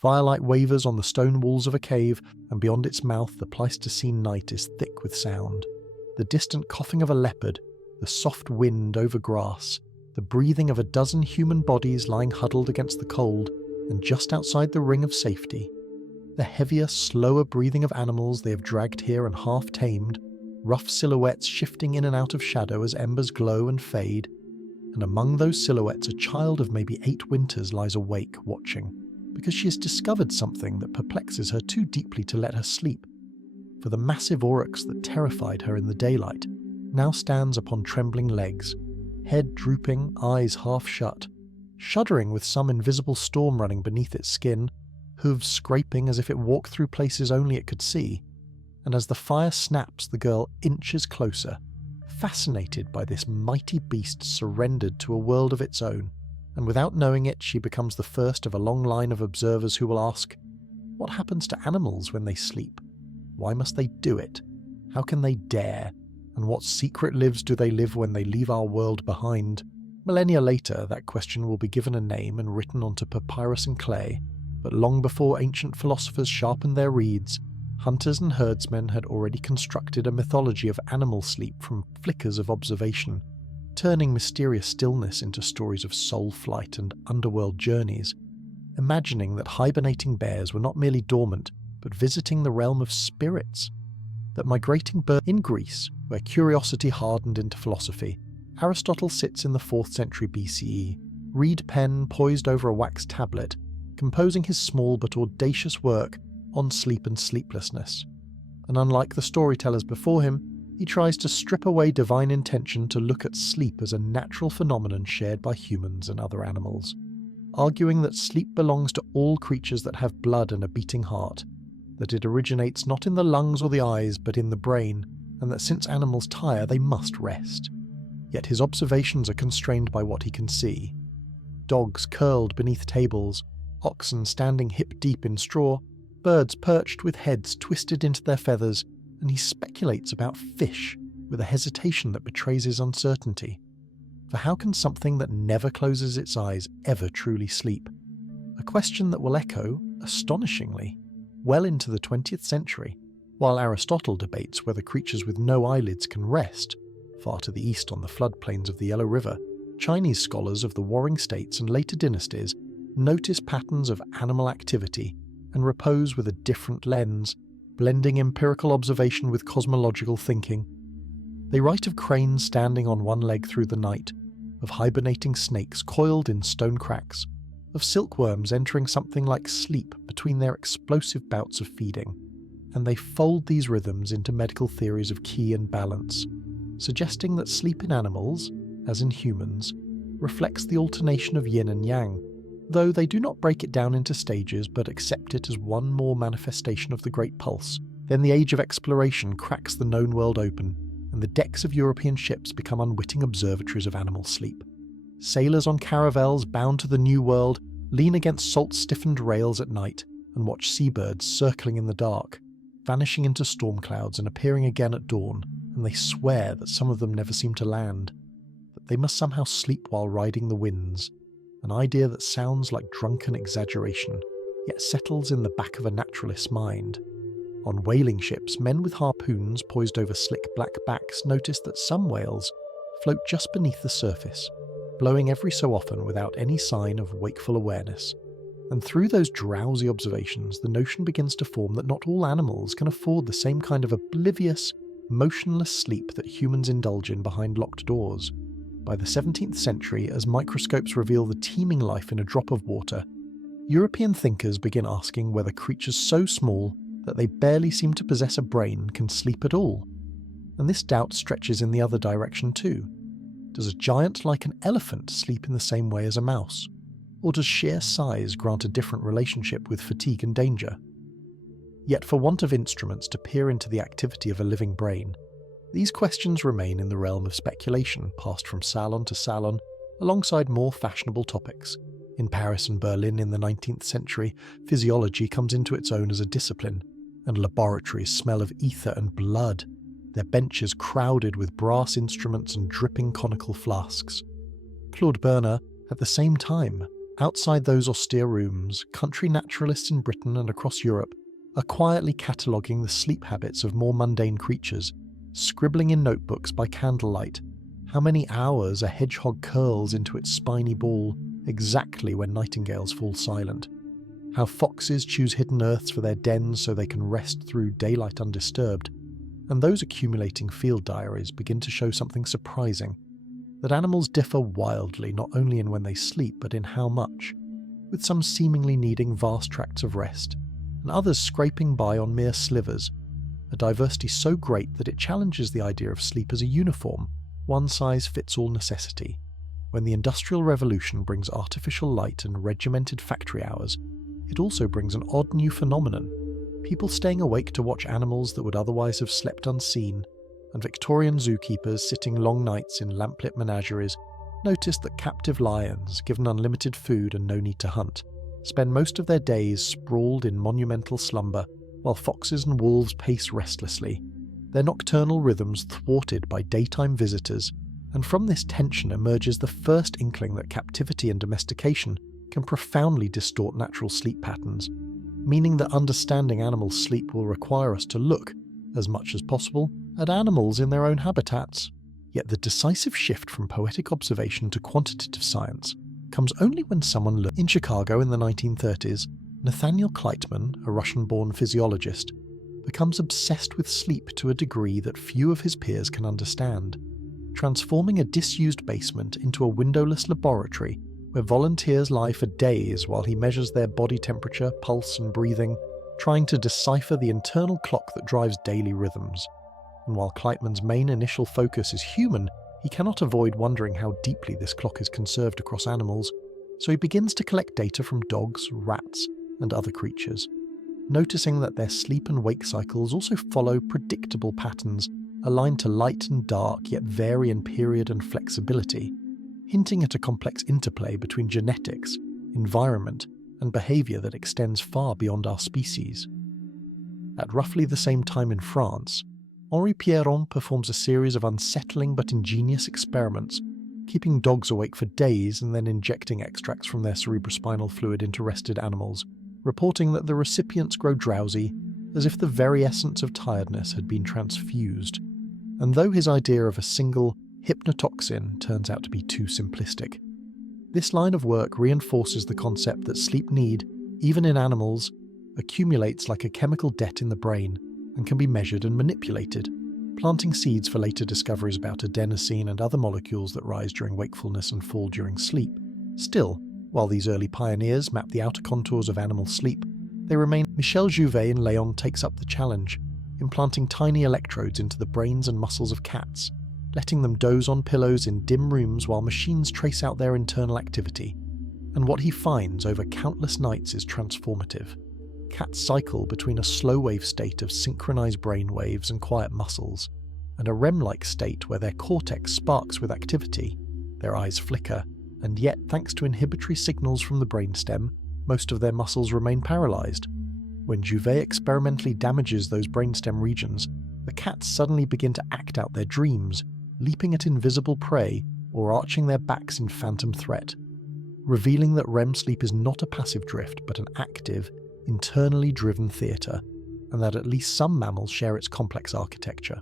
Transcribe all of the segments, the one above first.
Firelight wavers on the stone walls of a cave, and beyond its mouth the Pleistocene night is thick with sound. The distant coughing of a leopard, the soft wind over grass, the breathing of a dozen human bodies lying huddled against the cold, and just outside the ring of safety. The heavier, slower breathing of animals they have dragged here and half-tamed, rough silhouettes shifting in and out of shadow as embers glow and fade, and among those silhouettes a child of maybe 8 winters lies awake, watching, because she has discovered something that perplexes her too deeply to let her sleep. For the massive aurochs that terrified her in the daylight now stands upon trembling legs, head drooping, eyes half shut, shuddering with some invisible storm running beneath its skin, hooves scraping as if it walked through places only it could see. And as the fire snaps, the girl inches closer, fascinated by this mighty beast surrendered to a world of its own, and without knowing it, she becomes the first of a long line of observers who will ask, what happens to animals when they sleep? Why must they do it? How can they dare? And what secret lives do they live when they leave our world behind? Millennia later, that question will be given a name and written onto papyrus and clay, but long before ancient philosophers sharpened their reeds, hunters and herdsmen had already constructed a mythology of animal sleep from flickers of observation, turning mysterious stillness into stories of soul flight and underworld journeys, imagining that hibernating bears were not merely dormant, but visiting the realm of spirits, that migrating birds in Greece, where curiosity hardened into philosophy, Aristotle sits in the 4th century BCE, reed pen poised over a wax tablet, composing his small but audacious work on sleep and sleeplessness. And unlike the storytellers before him, he tries to strip away divine intention to look at sleep as a natural phenomenon shared by humans and other animals, arguing that sleep belongs to all creatures that have blood and a beating heart, that it originates not in the lungs or the eyes but in the brain, and that since animals tire they must rest. Yet his observations are constrained by what he can see. Dogs curled beneath tables, oxen standing hip-deep in straw, birds perched with heads twisted into their feathers, and he speculates about fish with a hesitation that betrays his uncertainty. For how can something that never closes its eyes ever truly sleep? A question that will echo, astonishingly, well into the 20th century, while Aristotle debates whether creatures with no eyelids can rest. Far to the east on the floodplains of the Yellow River, Chinese scholars of the Warring States and later dynasties notice patterns of animal activity and repose with a different lens, blending empirical observation with cosmological thinking. They write of cranes standing on one leg through the night, of hibernating snakes coiled in stone cracks, of silkworms entering something like sleep between their explosive bouts of feeding, and they fold these rhythms into medical theories of ki and balance, suggesting that sleep in animals, as in humans, reflects the alternation of yin and yang, though they do not break it down into stages but accept it as one more manifestation of the great pulse. Then the age of exploration cracks the known world open, and the decks of European ships become unwitting observatories of animal sleep. Sailors on caravels bound to the New World lean against salt-stiffened rails at night and watch seabirds circling in the dark, vanishing into storm clouds and appearing again at dawn, and they swear that some of them never seem to land, that they must somehow sleep while riding the winds, an idea that sounds like drunken exaggeration, yet settles in the back of a naturalist's mind. On whaling ships, men with harpoons poised over slick black backs notice that some whales float just beneath the surface, blowing every so often without any sign of wakeful awareness. And through those drowsy observations, the notion begins to form that not all animals can afford the same kind of oblivious, motionless sleep that humans indulge in behind locked doors. By the 17th century, as microscopes reveal the teeming life in a drop of water, European thinkers begin asking whether creatures so small that they barely seem to possess a brain can sleep at all. And this doubt stretches in the other direction too. Does a giant like an elephant sleep in the same way as a mouse? Or does sheer size grant a different relationship with fatigue and danger? Yet for want of instruments to peer into the activity of a living brain, these questions remain in the realm of speculation, passed from salon to salon, alongside more fashionable topics. In Paris and Berlin in the 19th century, physiology comes into its own as a discipline, and laboratories smell of ether and blood, their benches crowded with brass instruments and dripping conical flasks. Claude Bernard, at the same time, Outside those austere rooms, country naturalists in Britain and across Europe are quietly cataloguing the sleep habits of more mundane creatures, scribbling in notebooks by candlelight how many hours a hedgehog curls into its spiny ball exactly when nightingales fall silent, how foxes choose hidden earths for their dens so they can rest through daylight undisturbed, and those accumulating field diaries begin to show something surprising, that animals differ wildly not only in when they sleep but in how much, with some seemingly needing vast tracts of rest, and others scraping by on mere slivers, a diversity so great that it challenges the idea of sleep as a uniform, one-size-fits-all necessity. When the Industrial Revolution brings artificial light and regimented factory hours, it also brings an odd new phenomenon, people staying awake to watch animals that would otherwise have slept unseen, and Victorian zookeepers sitting long nights in lamplit menageries noticed that captive lions, given unlimited food and no need to hunt, spend most of their days sprawled in monumental slumber, while foxes and wolves pace restlessly, their nocturnal rhythms thwarted by daytime visitors, and from this tension emerges the first inkling that captivity and domestication can profoundly distort natural sleep patterns, meaning that understanding animals' sleep will require us to look, as much as possible, at animals in their own habitats. Yet the decisive shift from poetic observation to quantitative science comes only when someone In Chicago in the 1930s, Nathaniel Kleitman, a Russian-born physiologist, becomes obsessed with sleep to a degree that few of his peers can understand, transforming a disused basement into a windowless laboratory where volunteers lie for days while he measures their body temperature, pulse and breathing, trying to decipher the internal clock that drives daily rhythms. And while Kleitman's main initial focus is human, he cannot avoid wondering how deeply this clock is conserved across animals, so he begins to collect data from dogs, rats, and other creatures, noticing that their sleep and wake cycles also follow predictable patterns aligned to light and dark yet vary in period and flexibility, hinting at a complex interplay between genetics, environment, and behaviour that extends far beyond our species. At roughly the same time in France, Henri Pierron performs a series of unsettling but ingenious experiments, keeping dogs awake for days and then injecting extracts from their cerebrospinal fluid into rested animals, reporting that the recipients grow drowsy, as if the very essence of tiredness had been transfused. And though his idea of a single hypnotoxin turns out to be too simplistic, this line of work reinforces the concept that sleep need, even in animals, accumulates like a chemical debt in the brain and can be measured and manipulated, planting seeds for later discoveries about adenosine and other molecules that rise during wakefulness and fall during sleep. Still, while these early pioneers map the outer contours of animal sleep, they remain. Michel Jouvet in Leon takes up the challenge, implanting tiny electrodes into the brains and muscles of cats, letting them doze on pillows in dim rooms while machines trace out their internal activity. And what he finds over countless nights is transformative. Cats cycle between a slow-wave state of synchronized brain waves and quiet muscles, and a REM-like state where their cortex sparks with activity, their eyes flicker, and yet, thanks to inhibitory signals from the brainstem, most of their muscles remain paralyzed. When Jouvet experimentally damages those brainstem regions, the cats suddenly begin to act out their dreams, leaping at invisible prey or arching their backs in phantom threat, revealing that REM sleep is not a passive drift but an active, internally driven theatre, and that at least some mammals share its complex architecture.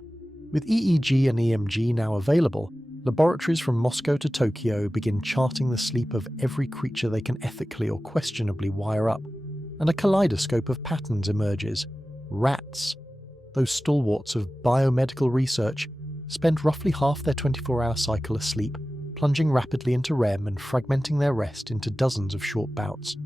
With EEG and EMG now available, laboratories from Moscow to Tokyo begin charting the sleep of every creature they can ethically or questionably wire up, and a kaleidoscope of patterns emerges. Rats, those stalwarts of biomedical research, spend roughly half their 24-hour cycle asleep, plunging rapidly into REM and fragmenting their rest into dozens of short bouts.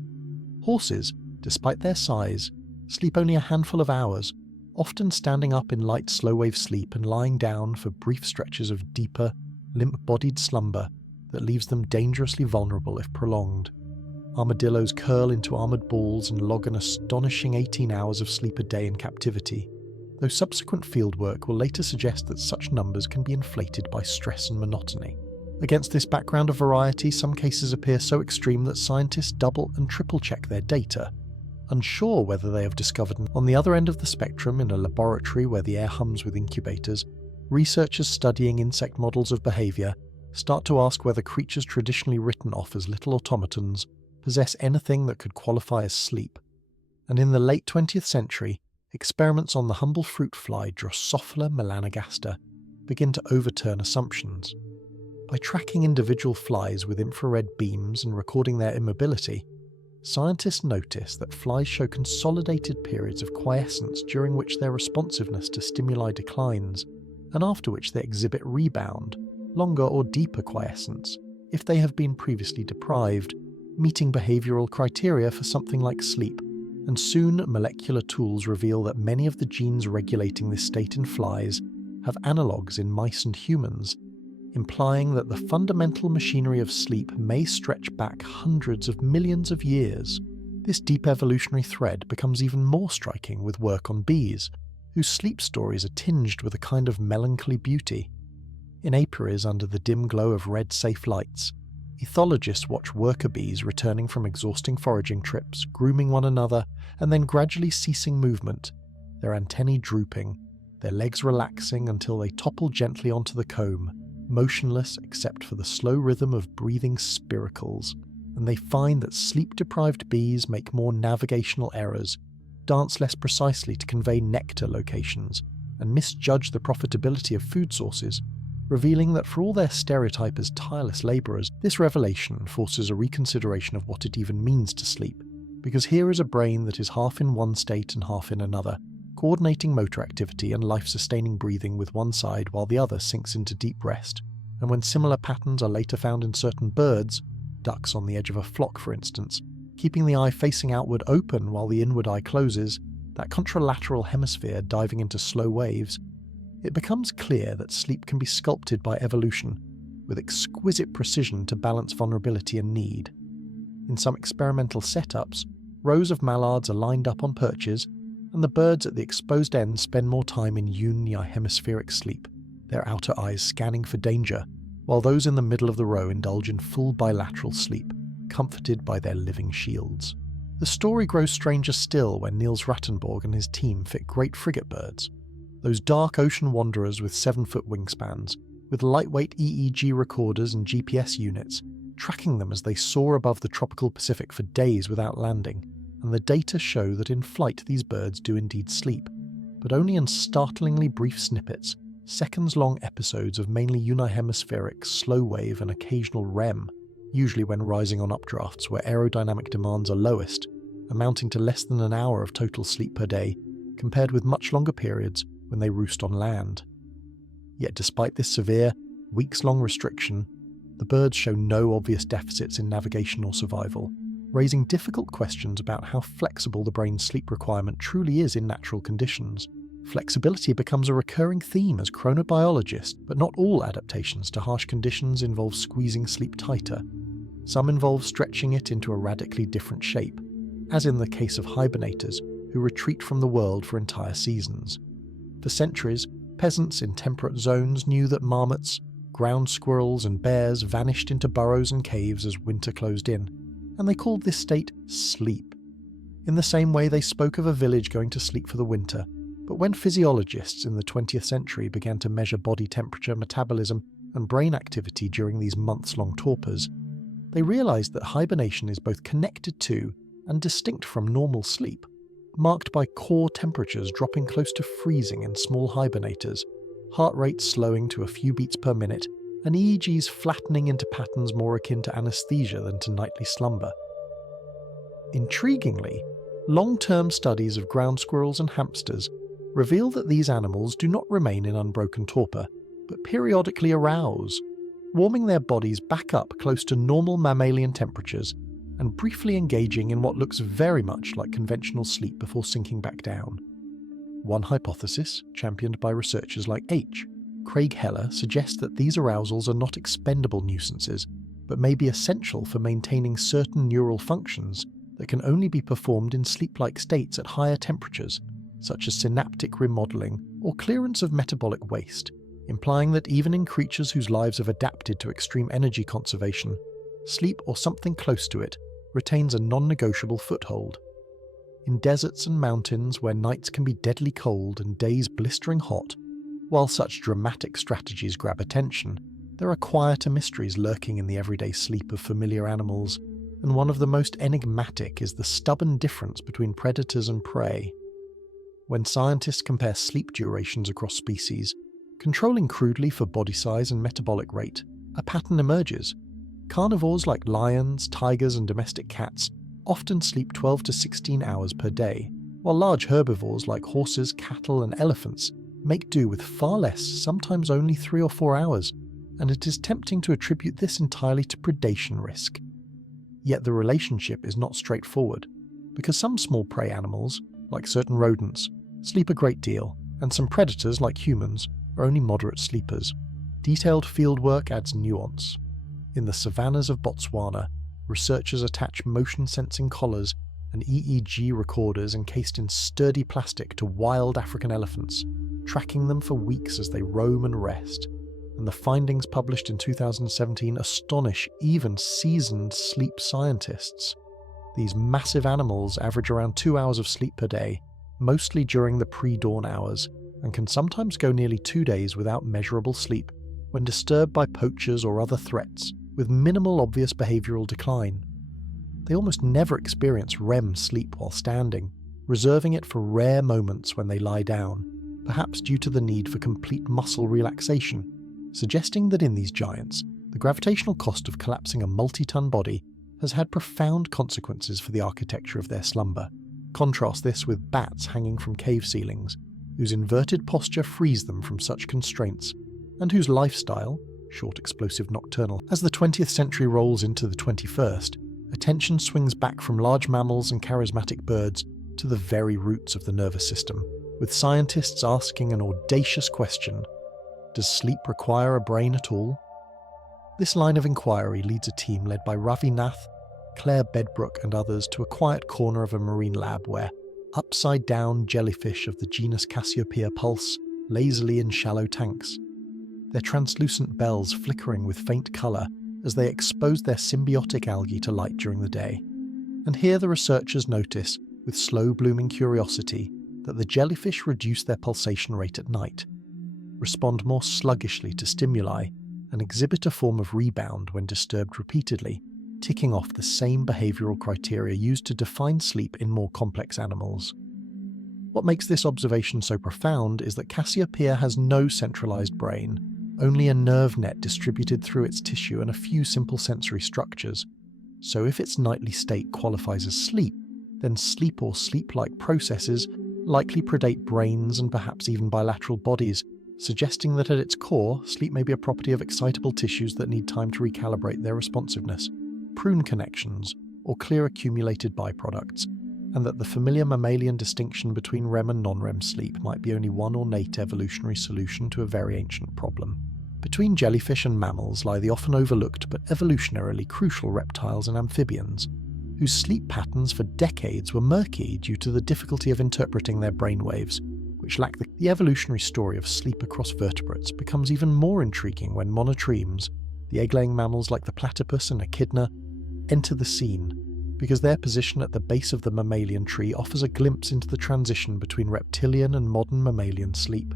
Horses, despite their size, sleep only a handful of hours, often standing up in light slow-wave sleep and lying down for brief stretches of deeper, limp-bodied slumber that leaves them dangerously vulnerable if prolonged. Armadillos curl into armoured balls and log an astonishing 18 hours of sleep a day in captivity, though subsequent fieldwork will later suggest that such numbers can be inflated by stress and monotony. Against this background of variety, some cases appear so extreme that scientists double and triple-check their data, unsure whether they have discovered. On the other end of the spectrum, in a laboratory where the air hums with incubators, researchers studying insect models of behaviour start to ask whether creatures traditionally written off as little automatons possess anything that could qualify as sleep, and in the late 20th century, experiments on the humble fruit fly Drosophila melanogaster begin to overturn assumptions. By tracking individual flies with infrared beams and recording their immobility, scientists notice that flies show consolidated periods of quiescence during which their responsiveness to stimuli declines, and after which they exhibit rebound, longer or deeper quiescence, if they have been previously deprived, meeting behavioural criteria for something like sleep. And soon molecular tools reveal that many of the genes regulating this state in flies have analogues in mice and humans, implying that the fundamental machinery of sleep may stretch back hundreds of millions of years. This deep evolutionary thread becomes even more striking with work on bees, whose sleep stories are tinged with a kind of melancholy beauty. In apiaries under the dim glow of red safe lights, ethologists watch worker bees returning from exhausting foraging trips, grooming one another, and then gradually ceasing movement, their antennae drooping, their legs relaxing until they topple gently onto the comb, motionless except for the slow rhythm of breathing spiracles, and they find that sleep-deprived bees make more navigational errors, dance less precisely to convey nectar locations, and misjudge the profitability of food sources, revealing that for all their stereotype as tireless labourers, this revelation forces a reconsideration of what it even means to sleep, because here is a brain that is half in one state and half in another, coordinating motor activity and life-sustaining breathing with one side while the other sinks into deep rest. And when similar patterns are later found in certain birds, ducks on the edge of a flock for instance, keeping the eye facing outward open while the inward eye closes, that contralateral hemisphere diving into slow waves, it becomes clear that sleep can be sculpted by evolution, with exquisite precision to balance vulnerability and need. In some experimental setups, rows of mallards are lined up on perches, and the birds at the exposed end spend more time in unihemispheric sleep, their outer eyes scanning for danger, while those in the middle of the row indulge in full bilateral sleep, comforted by their living shields. The story grows stranger still when Niels Rattenborg and his team fit great frigate birds, those dark ocean wanderers with 7-foot wingspans, with lightweight EEG recorders and GPS units, tracking them as they soar above the tropical Pacific for days without landing, and the data show that in flight these birds do indeed sleep, but only in startlingly brief snippets, seconds-long episodes of mainly unihemispheric, slow-wave and occasional REM, usually when rising on updrafts where aerodynamic demands are lowest, amounting to less than an hour of total sleep per day, compared with much longer periods when they roost on land. Yet despite this severe, weeks-long restriction, the birds show no obvious deficits in navigation or survival, raising difficult questions about how flexible the brain's sleep requirement truly is in natural conditions. Flexibility becomes a recurring theme as chronobiologists, but not all adaptations to harsh conditions involve squeezing sleep tighter. Some involve stretching it into a radically different shape, as in the case of hibernators who retreat from the world for entire seasons. For centuries, peasants in temperate zones knew that marmots, ground squirrels and bears vanished into burrows and caves as winter closed in, and they called this state sleep. In the same way they spoke of a village going to sleep for the winter, but when physiologists in the 20th century began to measure body temperature, metabolism, and brain activity during these months-long torpors, they realized that hibernation is both connected to and distinct from normal sleep, marked by core temperatures dropping close to freezing in small hibernators, heart rates slowing to a few beats per minute, and EEGs flattening into patterns more akin to anesthesia than to nightly slumber. Intriguingly, long-term studies of ground squirrels and hamsters reveal that these animals do not remain in unbroken torpor, but periodically arouse, warming their bodies back up close to normal mammalian temperatures and briefly engaging in what looks very much like conventional sleep before sinking back down. One hypothesis, championed by researchers like Craig Heller, suggests that these arousals are not expendable nuisances, but may be essential for maintaining certain neural functions that can only be performed in sleep-like states at higher temperatures, such as synaptic remodeling or clearance of metabolic waste, implying that even in creatures whose lives have adapted to extreme energy conservation, sleep or something close to it retains a non-negotiable foothold. In deserts and mountains where nights can be deadly cold and days blistering hot, while such dramatic strategies grab attention, there are quieter mysteries lurking in the everyday sleep of familiar animals, and one of the most enigmatic is the stubborn difference between predators and prey. When scientists compare sleep durations across species, controlling crudely for body size and metabolic rate, a pattern emerges. Carnivores like lions, tigers, and domestic cats often sleep 12 to 16 hours per day, while large herbivores like horses, cattle, and elephants make do with far less, sometimes only 3 or 4 hours, and it is tempting to attribute this entirely to predation risk. Yet the relationship is not straightforward, because some small prey animals, like certain rodents, sleep a great deal, and some predators, like humans, are only moderate sleepers. Detailed fieldwork adds nuance. In the savannas of Botswana, researchers attach motion-sensing collars and EEG recorders encased in sturdy plastic to wild African elephants, tracking them for weeks as they roam and rest. And the findings published in 2017 astonish even seasoned sleep scientists. These massive animals average around 2 hours of sleep per day, mostly during the pre-dawn hours, and can sometimes go nearly 2 days without measurable sleep when disturbed by poachers or other threats, with minimal obvious behavioural decline. They almost never experience REM sleep while standing, reserving it for rare moments when they lie down, perhaps due to the need for complete muscle relaxation, suggesting that in these giants, the gravitational cost of collapsing a multi-ton body has had profound consequences for the architecture of their slumber. Contrast this with bats hanging from cave ceilings, whose inverted posture frees them from such constraints, and whose lifestyle, short explosive nocturnal. As the 20th century rolls into the 21st, attention swings back from large mammals and charismatic birds to the very roots of the nervous system, with scientists asking an audacious question: does sleep require a brain at all? This line of inquiry leads a team led by Ravi Nath, Claire Bedbrook and others to a quiet corner of a marine lab where upside-down jellyfish of the genus Cassiopeia pulse lazily in shallow tanks, their translucent bells flickering with faint colour as they expose their symbiotic algae to light during the day. And here the researchers notice, with slow-blooming curiosity, that the jellyfish reduce their pulsation rate at night, respond more sluggishly to stimuli, and exhibit a form of rebound when disturbed repeatedly, ticking off the same behavioural criteria used to define sleep in more complex animals. What makes this observation so profound is that Cassiopeia has no centralised brain, only a nerve net distributed through its tissue and a few simple sensory structures. So if its nightly state qualifies as sleep, then sleep or sleep-like processes likely predate brains and perhaps even bilateral bodies, suggesting that at its core, sleep may be a property of excitable tissues that need time to recalibrate their responsiveness, prune connections, or clear accumulated byproducts, and that the familiar mammalian distinction between REM and non-REM sleep might be only one ornate evolutionary solution to a very ancient problem. Between jellyfish and mammals lie the often overlooked but evolutionarily crucial reptiles and amphibians, whose sleep patterns for decades were murky due to the difficulty of interpreting their brainwaves, which lack the evolutionary story of sleep across vertebrates becomes even more intriguing when monotremes, the egg-laying mammals like the platypus and echidna, enter the scene, because their position at the base of the mammalian tree offers a glimpse into the transition between reptilian and modern mammalian sleep.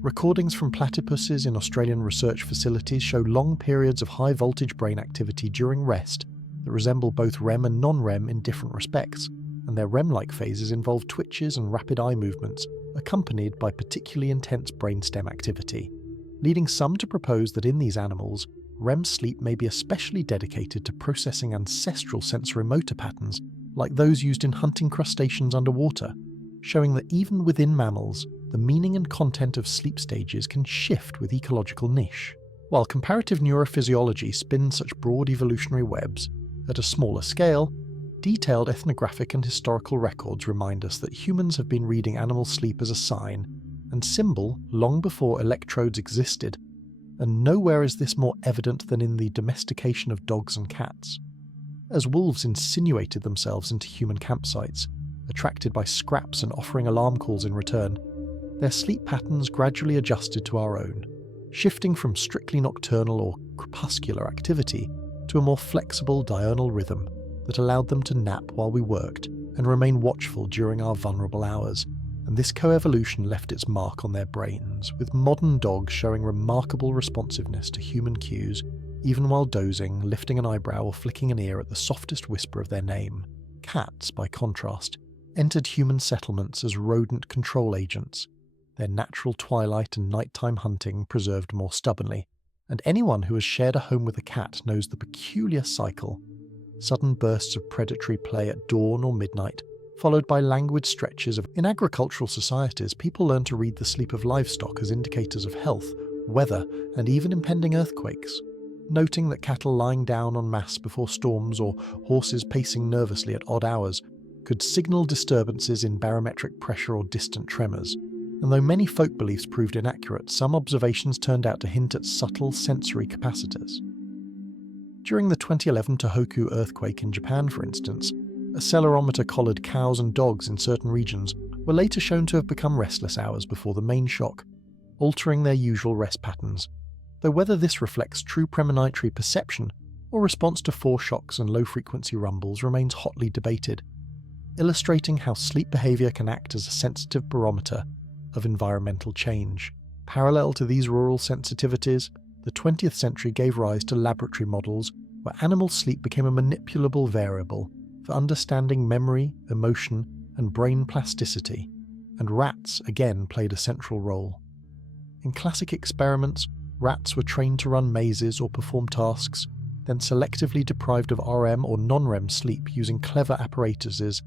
Recordings from platypuses in Australian research facilities show long periods of high-voltage brain activity during rest that resemble both REM and non-REM in different respects, and their REM-like phases involve twitches and rapid eye movements, accompanied by particularly intense brainstem activity, leading some to propose that in these animals, REM sleep may be especially dedicated to processing ancestral sensorimotor patterns like those used in hunting crustaceans underwater, showing that even within mammals, the meaning and content of sleep stages can shift with ecological niche. While comparative neurophysiology spins such broad evolutionary webs, at a smaller scale, detailed ethnographic and historical records remind us that humans have been reading animal sleep as a sign and symbol long before electrodes existed, and nowhere is this more evident than in the domestication of dogs and cats. As wolves insinuated themselves into human campsites, attracted by scraps and offering alarm calls in return, their sleep patterns gradually adjusted to our own, shifting from strictly nocturnal or crepuscular activity to a more flexible diurnal rhythm that allowed them to nap while we worked and remain watchful during our vulnerable hours. And this coevolution left its mark on their brains, with modern dogs showing remarkable responsiveness to human cues even while dozing, lifting an eyebrow or flicking an ear at the softest whisper of their name. Cats, by contrast, entered human settlements as rodent control agents, their natural twilight and nighttime hunting preserved more stubbornly, and anyone who has shared a home with a cat knows the peculiar cycle: sudden bursts of predatory play at dawn or midnight, followed by languid stretches of... In agricultural societies, people learn to read the sleep of livestock as indicators of health, weather, and even impending earthquakes, noting that cattle lying down en masse before storms or horses pacing nervously at odd hours could signal disturbances in barometric pressure or distant tremors. And though many folk beliefs proved inaccurate, some observations turned out to hint at subtle sensory capacitors. During the 2011 Tohoku earthquake in Japan, for instance, accelerometer collared cows and dogs in certain regions were later shown to have become restless hours before the main shock, altering their usual rest patterns, though whether this reflects true premonitory perception or response to foreshocks and low-frequency rumbles remains hotly debated, illustrating how sleep behavior can act as a sensitive barometer of environmental change. Parallel to these rural sensitivities, the 20th century gave rise to laboratory models where animal sleep became a manipulable variable for understanding memory, emotion, and brain plasticity, and rats again played a central role. In classic experiments, rats were trained to run mazes or perform tasks, then selectively deprived of REM or non-REM sleep using clever apparatuses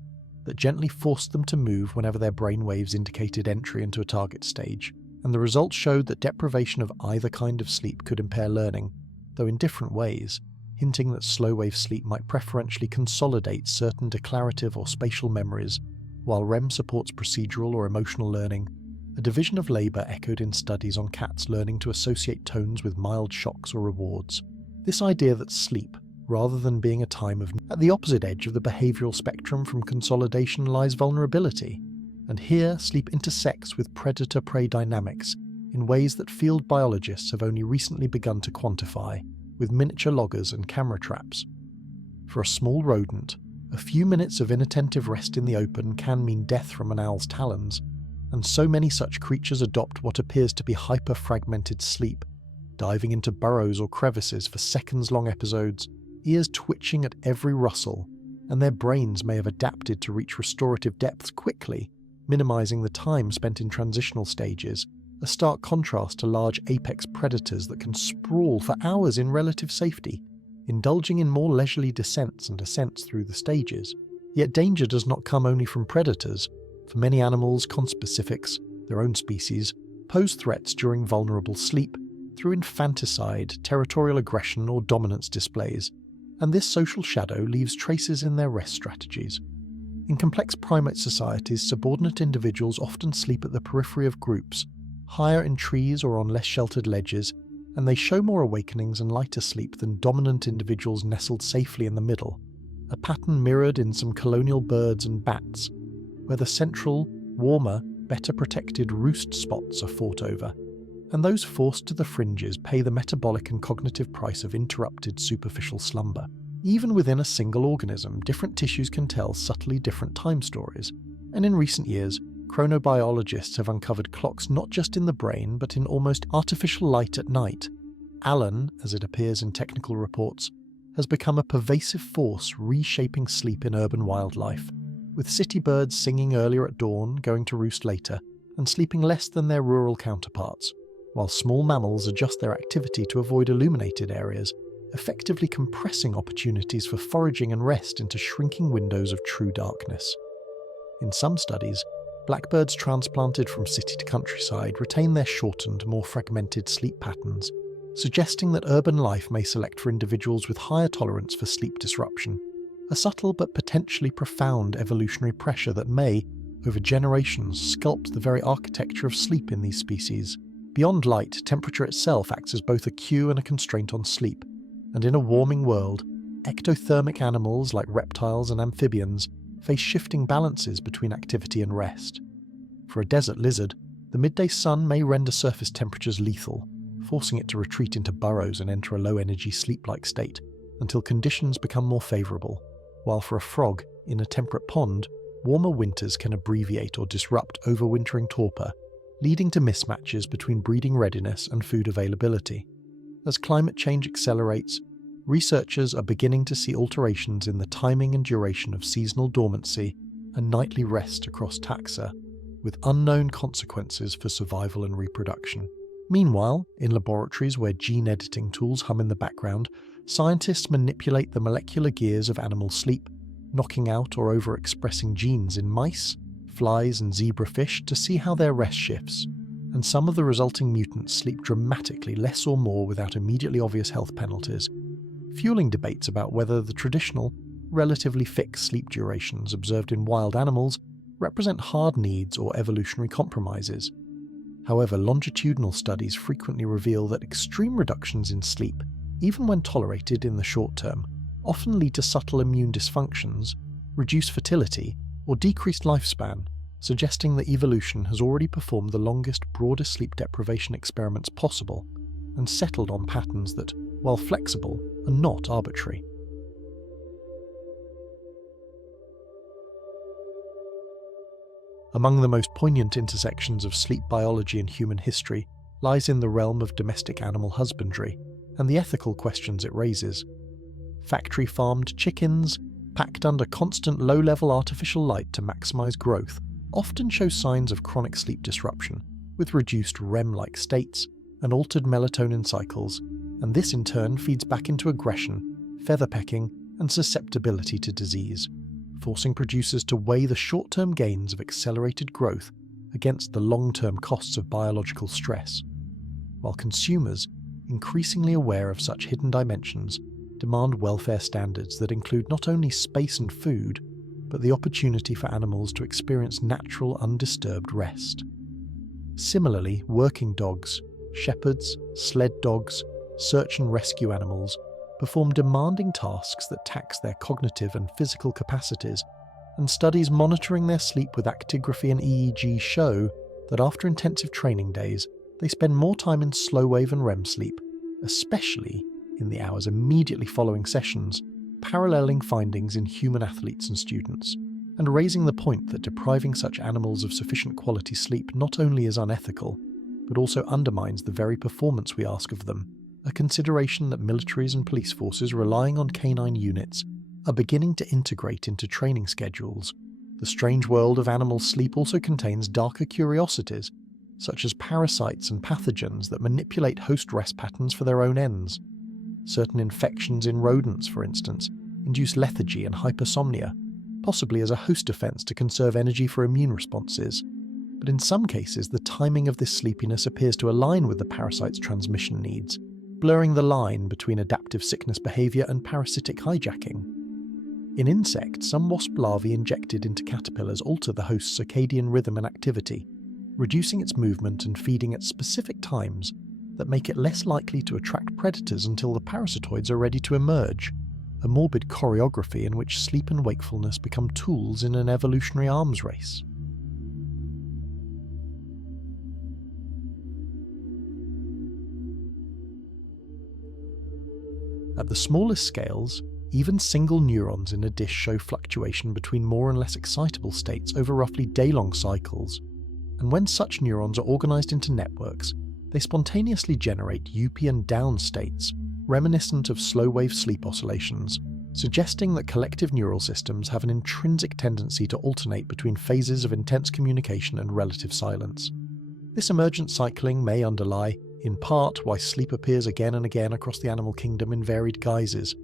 that gently forced them to move whenever their brain waves indicated entry into a target stage, and the results showed that deprivation of either kind of sleep could impair learning, though in different ways, hinting that slow-wave sleep might preferentially consolidate certain declarative or spatial memories, while REM supports procedural or emotional learning. A division of labour echoed in studies on cats learning to associate tones with mild shocks or rewards. This idea that sleep, rather than being a time of... At the opposite edge of the behavioural spectrum from consolidation lies vulnerability, and here sleep intersects with predator-prey dynamics in ways that field biologists have only recently begun to quantify, with miniature loggers and camera traps. For a small rodent, a few minutes of inattentive rest in the open can mean death from an owl's talons, and so many such creatures adopt what appears to be hyper-fragmented sleep, diving into burrows or crevices for seconds-long episodes, ears twitching at every rustle, and their brains may have adapted to reach restorative depths quickly, minimizing the time spent in transitional stages, a stark contrast to large apex predators that can sprawl for hours in relative safety, indulging in more leisurely descents and ascents through the stages. Yet danger does not come only from predators. For many animals, conspecifics, their own species, pose threats during vulnerable sleep through infanticide, territorial aggression, or dominance displays, and this social shadow leaves traces in their rest strategies. In complex primate societies, subordinate individuals often sleep at the periphery of groups, higher in trees or on less sheltered ledges, and they show more awakenings and lighter sleep than dominant individuals nestled safely in the middle, a pattern mirrored in some colonial birds and bats, where the central, warmer, better protected roost spots are fought over, and those forced to the fringes pay the metabolic and cognitive price of interrupted superficial slumber. Even within a single organism, different tissues can tell subtly different time stories, and in recent years, chronobiologists have uncovered clocks not just in the brain but in almost artificial light at night. Alan, as it appears in technical reports, has become a pervasive force reshaping sleep in urban wildlife, with city birds singing earlier at dawn, going to roost later, and sleeping less than their rural counterparts, while small mammals adjust their activity to avoid illuminated areas, effectively compressing opportunities for foraging and rest into shrinking windows of true darkness. In some studies, blackbirds transplanted from city to countryside retain their shortened, more fragmented sleep patterns, suggesting that urban life may select for individuals with higher tolerance for sleep disruption, a subtle but potentially profound evolutionary pressure that may, over generations, sculpt the very architecture of sleep in these species. Beyond light, temperature itself acts as both a cue and a constraint on sleep, and in a warming world, ectothermic animals like reptiles and amphibians face shifting balances between activity and rest. For a desert lizard, the midday sun may render surface temperatures lethal, forcing it to retreat into burrows and enter a low-energy sleep-like state until conditions become more favourable, while for a frog in a temperate pond, warmer winters can abbreviate or disrupt overwintering torpor, leading to mismatches between breeding readiness and food availability. As climate change accelerates, researchers are beginning to see alterations in the timing and duration of seasonal dormancy and nightly rest across taxa, with unknown consequences for survival and reproduction. Meanwhile, in laboratories where gene editing tools hum in the background, scientists manipulate the molecular gears of animal sleep, knocking out or overexpressing genes in mice, flies, and zebrafish to see how their rest shifts, and some of the resulting mutants sleep dramatically less or more without immediately obvious health penalties, fueling debates about whether the traditional, relatively fixed sleep durations observed in wild animals represent hard needs or evolutionary compromises. However, longitudinal studies frequently reveal that extreme reductions in sleep, even when tolerated in the short term, often lead to subtle immune dysfunctions, reduced fertility, or decreased lifespan, suggesting that evolution has already performed the longest, broadest sleep deprivation experiments possible and settled on patterns that, while flexible, are not arbitrary. Among the most poignant intersections of sleep biology and human history lies in the realm of domestic animal husbandry and the ethical questions it raises. Factory-farmed chickens, packed under constant low-level artificial light to maximize growth, often show signs of chronic sleep disruption, with reduced REM-like states and altered melatonin cycles, and this in turn feeds back into aggression, feather pecking, and susceptibility to disease, forcing producers to weigh the short-term gains of accelerated growth against the long-term costs of biological stress, while consumers, increasingly aware of such hidden dimensions, demand welfare standards that include not only space and food, but the opportunity for animals to experience natural, undisturbed rest. Similarly, working dogs, shepherds, sled dogs, search and rescue animals perform demanding tasks that tax their cognitive and physical capacities, and studies monitoring their sleep with actigraphy and EEG show that after intensive training days, they spend more time in slow wave and REM sleep, especially in the hours immediately following sessions, paralleling findings in human athletes and students, and raising the point that depriving such animals of sufficient quality sleep not only is unethical, but also undermines the very performance we ask of them, a consideration that militaries and police forces relying on canine units are beginning to integrate into training schedules. The strange world of animal sleep also contains darker curiosities, such as parasites and pathogens that manipulate host rest patterns for their own ends. Certain infections in rodents, for instance, induce lethargy and hypersomnia, possibly as a host defense to conserve energy for immune responses. But in some cases, the timing of this sleepiness appears to align with the parasite's transmission needs, blurring the line between adaptive sickness behavior and parasitic hijacking. In insects, some wasp larvae injected into caterpillars alter the host's circadian rhythm and activity, reducing its movement and feeding at specific times that make it less likely to attract predators until the parasitoids are ready to emerge, a morbid choreography in which sleep and wakefulness become tools in an evolutionary arms race. At the smallest scales, even single neurons in a dish show fluctuation between more and less excitable states over roughly day-long cycles, and when such neurons are organized into networks, they spontaneously generate up and down states, reminiscent of slow-wave sleep oscillations, suggesting that collective neural systems have an intrinsic tendency to alternate between phases of intense communication and relative silence. This emergent cycling may underlie, in part, why sleep appears again and again across the animal kingdom in varied guises.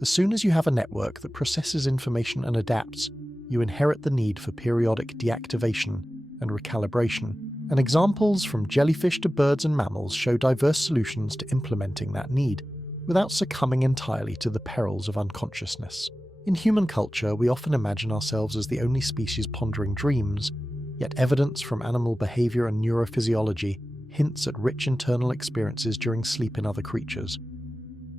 As soon as you have a network that processes information and adapts, you inherit the need for periodic deactivation and recalibration, and examples from jellyfish to birds and mammals show diverse solutions to implementing that need, without succumbing entirely to the perils of unconsciousness. In human culture, we often imagine ourselves as the only species pondering dreams, yet evidence from animal behavior and neurophysiology hints at rich internal experiences during sleep in other creatures.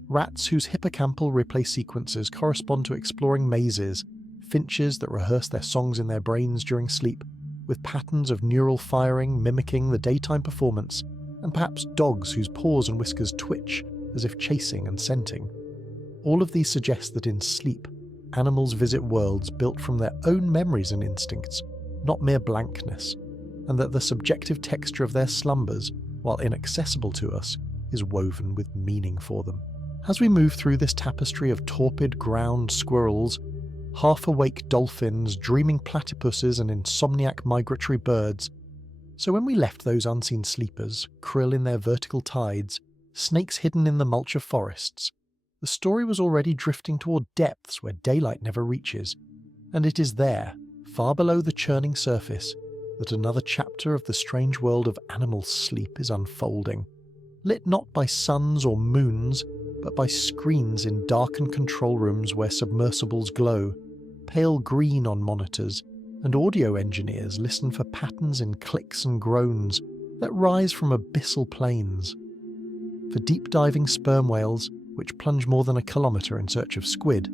Rats whose hippocampal replay sequences correspond to exploring mazes, finches that rehearse their songs in their brains during sleep, with patterns of neural firing mimicking the daytime performance, and perhaps dogs whose paws and whiskers twitch as if chasing and scenting. All of these suggest that in sleep, animals visit worlds built from their own memories and instincts, not mere blankness, and that the subjective texture of their slumbers, while inaccessible to us, is woven with meaning for them. As we move through this tapestry of torpid ground squirrels, half-awake dolphins, dreaming platypuses and insomniac migratory birds, so when we left those unseen sleepers, krill in their vertical tides, snakes hidden in the mulch of forests, the story was already drifting toward depths where daylight never reaches, and it is there, far below the churning surface, that another chapter of the strange world of animal sleep is unfolding, lit not by suns or moons, but by screens in darkened control rooms where submersibles glow, pale green on monitors, and audio engineers listen for patterns in clicks and groans that rise from abyssal plains. For deep-diving sperm whales, which plunge more than a kilometre in search of squid,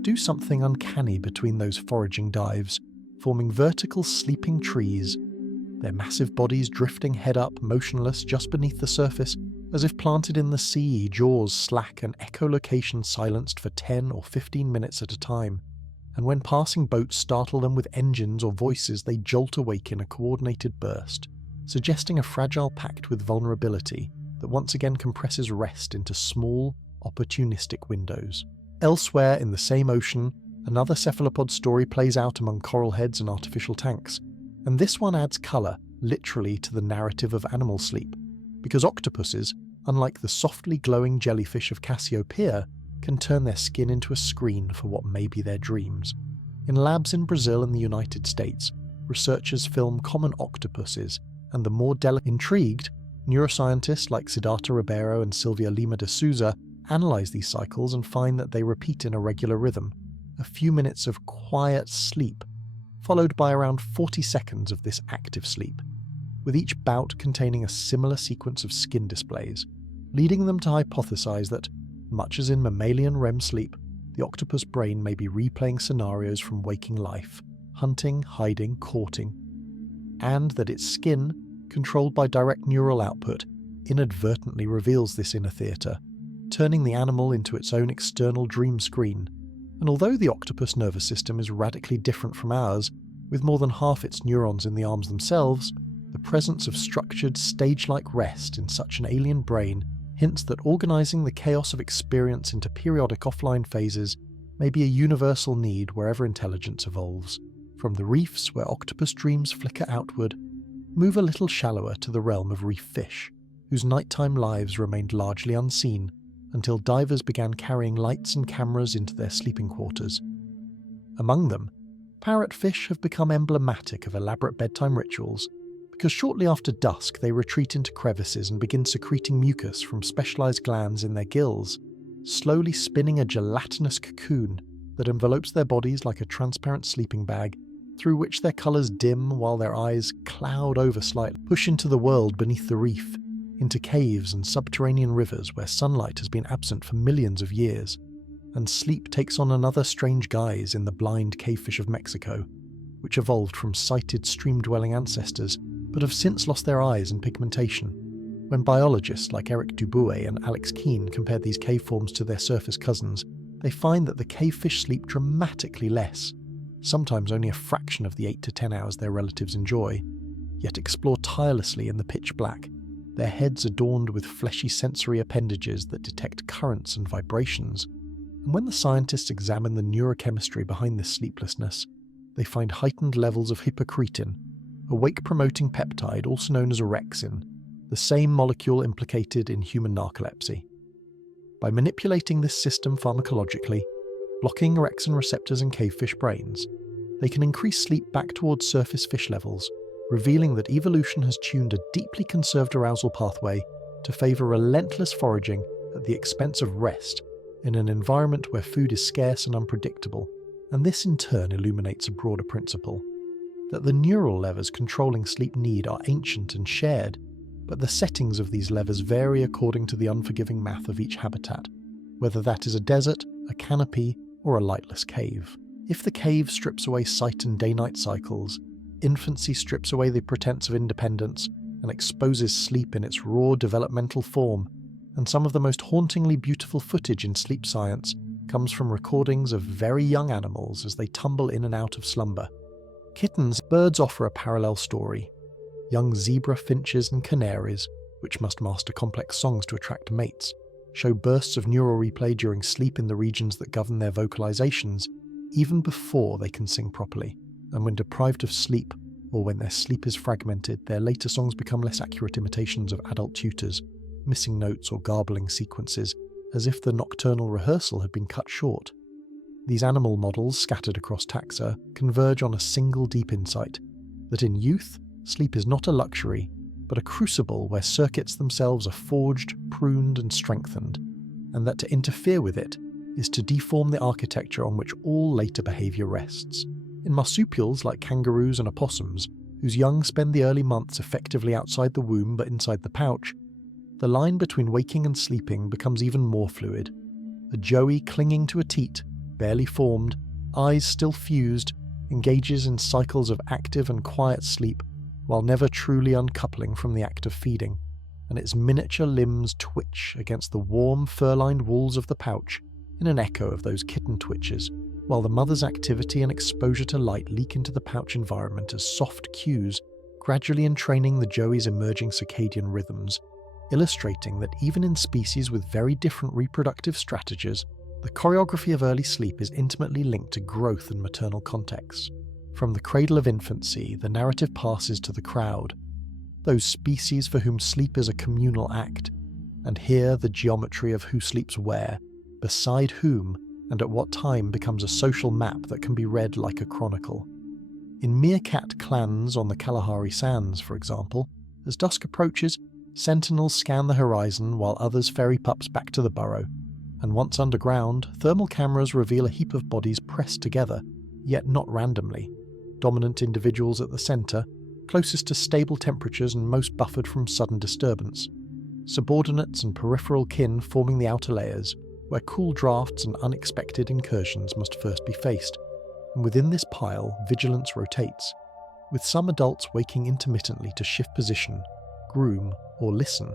do something uncanny between those foraging dives, forming vertical sleeping trees, their massive bodies drifting head up, motionless just beneath the surface, as if planted in the sea, jaws slack and echolocation silenced for 10 or 15 minutes at a time. And when passing boats startle them with engines or voices, they jolt awake in a coordinated burst, suggesting a fragile pact with vulnerability that once again compresses rest into small, opportunistic windows. Elsewhere in the same ocean, another cephalopod story plays out among coral heads and artificial tanks, and this one adds colour, literally, to the narrative of animal sleep, because octopuses, unlike the softly glowing jellyfish of Cassiopeia, can turn their skin into a screen for what may be their dreams. In labs in Brazil and the United States, researchers film common octopuses, and the more intrigued, neuroscientists like Siddhartha Ribeiro and Silvia Lima de Souza analyse these cycles and find that they repeat in a regular rhythm, a few minutes of quiet sleep, followed by around 40 seconds of this active sleep, with each bout containing a similar sequence of skin displays, leading them to hypothesize that, much as in mammalian REM sleep, the octopus brain may be replaying scenarios from waking life, hunting, hiding, courting, and that its skin, controlled by direct neural output, inadvertently reveals this inner theatre, turning the animal into its own external dream screen. And although the octopus nervous system is radically different from ours, with more than half its neurons in the arms themselves, the presence of structured, stage-like rest in such an alien brain hints that organising the chaos of experience into periodic offline phases may be a universal need wherever intelligence evolves. From the reefs where octopus dreams flicker outward, move a little shallower to the realm of reef fish, whose nighttime lives remained largely unseen until divers began carrying lights and cameras into their sleeping quarters. Among them, parrotfish have become emblematic of elaborate bedtime rituals, because shortly after dusk they retreat into crevices and begin secreting mucus from specialised glands in their gills, slowly spinning a gelatinous cocoon that envelopes their bodies like a transparent sleeping bag, through which their colours dim while their eyes cloud over slightly, push into the world beneath the reef, into caves and subterranean rivers where sunlight has been absent for millions of years, and sleep takes on another strange guise in the blind cavefish of Mexico, which evolved from sighted stream-dwelling ancestors but have since lost their eyes and pigmentation. When biologists like Eric Dubuet and Alex Keane compared these cave forms to their surface cousins, they find that the cavefish sleep dramatically less, sometimes only a fraction of the 8 to 10 hours their relatives enjoy, yet explore tirelessly in the pitch black, their heads adorned with fleshy sensory appendages that detect currents and vibrations. And when the scientists examine the neurochemistry behind this sleeplessness, they find heightened levels of hypocretin, a wake-promoting peptide also known as orexin, the same molecule implicated in human narcolepsy. By manipulating this system pharmacologically, blocking orexin receptors in cavefish brains, they can increase sleep back towards surface fish levels, revealing that evolution has tuned a deeply conserved arousal pathway to favour relentless foraging at the expense of rest in an environment where food is scarce and unpredictable, and this in turn illuminates a broader principle, that the neural levers controlling sleep need are ancient and shared, but the settings of these levers vary according to the unforgiving math of each habitat, whether that is a desert, a canopy, or a lightless cave. If the cave strips away sight and day-night cycles, infancy strips away the pretense of independence and exposes sleep in its raw developmental form, and some of the most hauntingly beautiful footage in sleep science comes from recordings of very young animals as they tumble in and out of slumber. Kittens, birds offer a parallel story. Young zebra finches and canaries, which must master complex songs to attract mates, show bursts of neural replay during sleep in the regions that govern their vocalizations, even before they can sing properly. And when deprived of sleep, or when their sleep is fragmented, their later songs become less accurate imitations of adult tutors, missing notes or garbling sequences, as if the nocturnal rehearsal had been cut short. These animal models, scattered across taxa, converge on a single deep insight, that in youth, sleep is not a luxury, but a crucible where circuits themselves are forged, pruned, and strengthened, and that to interfere with it is to deform the architecture on which all later behaviour rests. In marsupials like kangaroos and opossums, whose young spend the early months effectively outside the womb but inside the pouch, the line between waking and sleeping becomes even more fluid. A joey clinging to a teat, barely formed, eyes still fused, engages in cycles of active and quiet sleep, while never truly uncoupling from the act of feeding, and its miniature limbs twitch against the warm, fur-lined walls of the pouch in an echo of those kitten twitches, while the mother's activity and exposure to light leak into the pouch environment as soft cues, gradually entraining the joey's emerging circadian rhythms, illustrating that even in species with very different reproductive strategies, the choreography of early sleep is intimately linked to growth and maternal contexts. From the cradle of infancy, the narrative passes to the crowd, those species for whom sleep is a communal act, and here the geometry of who sleeps where, beside whom, and at what time becomes a social map that can be read like a chronicle. In meerkat clans on the Kalahari Sands, for example, as dusk approaches, sentinels scan the horizon while others ferry pups back to the burrow, and once underground, thermal cameras reveal a heap of bodies pressed together, yet not randomly. Dominant individuals at the centre, closest to stable temperatures and most buffered from sudden disturbance. Subordinates and peripheral kin forming the outer layers, where cool drafts and unexpected incursions must first be faced. And within this pile, vigilance rotates, with some adults waking intermittently to shift position, groom, or listen,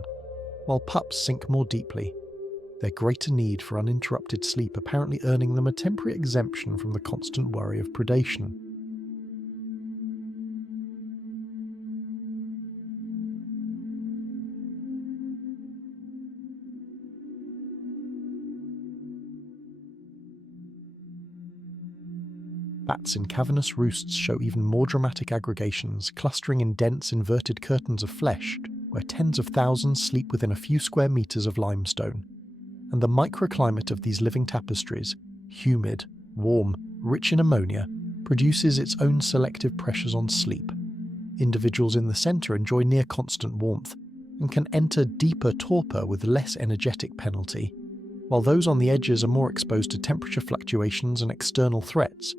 while pups sink more deeply, their greater need for uninterrupted sleep apparently earning them a temporary exemption from the constant worry of predation. Bats in cavernous roosts show even more dramatic aggregations, clustering in dense inverted curtains of flesh, where tens of thousands sleep within a few square meters of limestone. And the microclimate of these living tapestries, humid, warm, rich in ammonia, produces its own selective pressures on sleep. Individuals in the center enjoy near constant warmth, and can enter deeper torpor with less energetic penalty, while those on the edges are more exposed to temperature fluctuations and external threats,